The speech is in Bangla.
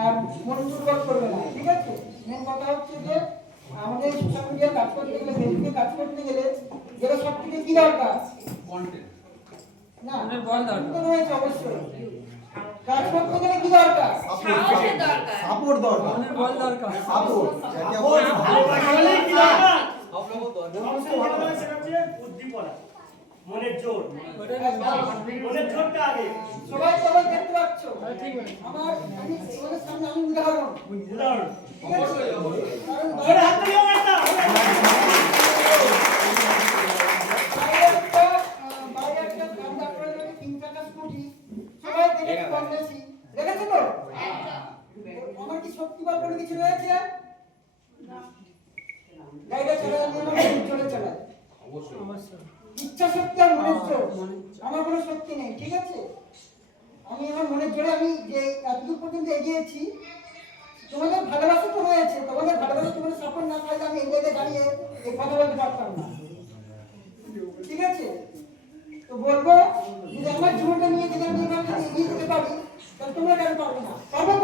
আর মন দুর্বল করবে না, ঠিক আছে? মেন কথা হচ্ছে যে আমাদের সোশ্যাল মিডিয়া কাজ করতে গেলে, ফেসবুকে কাজ করতে গেলে যেটা সব থেকে কি দরকার? কন্টেন্ট না, কন্টেন্ট রয়েছে অবশ্যই। কাজ করতে গেলে কি দরকার? সাহসের দরকার, সাপোর্ট দরকার, মনের বল দরকার, সাপোর্ট ভালোবাসলে কি দরকার? সবচেয়ে ভালোবাসা সেটা হচ্ছে বুদ্ধি করা, মনের জোর, মনের জোরটা আগে। সবাই সবাই দেখতে পাচ্ছ, আমার আমি তোমাদের সামনে আমি উদাহরণ উদাহরণ ঠিক আছে? কারণ ওরে হাত দিও না, বাইরে একটা গান ডাক্তার লাগে 3 টাকা স্কুটি, সবাই দেখে কম বেশি দেখেছো তো? আমার কি শক্তি বা কোনো কিছু রয়েছে? না, গাড়িটা চালালে আমি চলে চালাই অবশ্যই। ইচ্ছা শক্তি আর মনের জোর, আমার কোনো শক্তি নেই, ঠিক আছে? আমি আমার মনের জোরে আমি যে এতদূর পর্যন্ত এগিয়েছি, তোমাদের ভালোবাসা তো রয়েছে, তোমাদের ভালোবাসা তোমাদের সাপোর্ট না পাইলে আমি এই জায়গায় দাঁড়িয়ে এই কথা বলতে পারতাম না, ঠিক আছে? তো বলবো যদি আমার জীবনটা নিয়ে যদি আমি এখান থেকে এগিয়ে যেতে পারি, তাহলে তোমরা কেন পারবে না? পারবে